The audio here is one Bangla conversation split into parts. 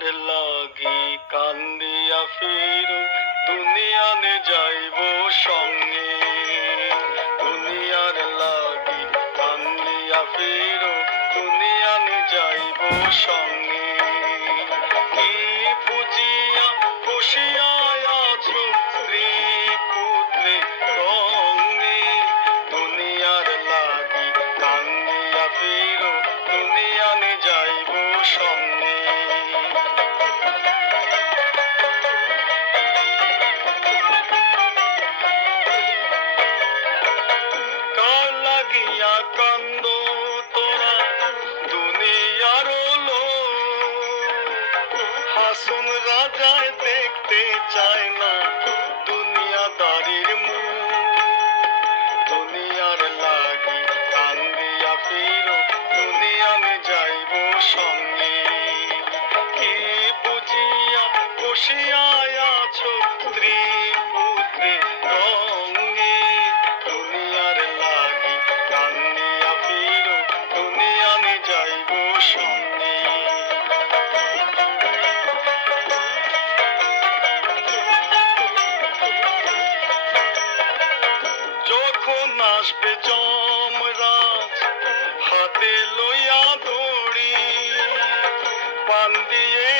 তোমার লাগি কান্দিয়া ফির দুনিয়ানে যাইব সঙ্গে। যায় দেখতে চায় না দুনিয়াদারির দুনিয়ার লাগি কান্দিয়া ফিরো দুনিয়ানে যাইব সঙ্গে। কি বুঝিয়া খুশিয়া আসবে যমরাজ হাতে লইয়া দড়ি পান দিয়ে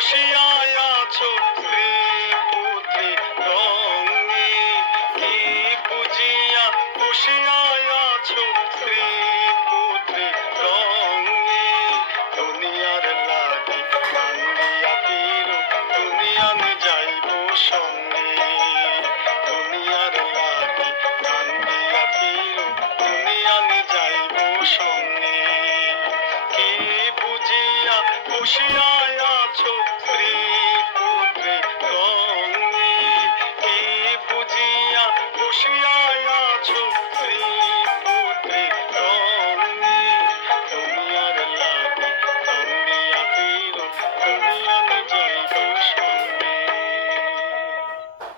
বসিয়া আছে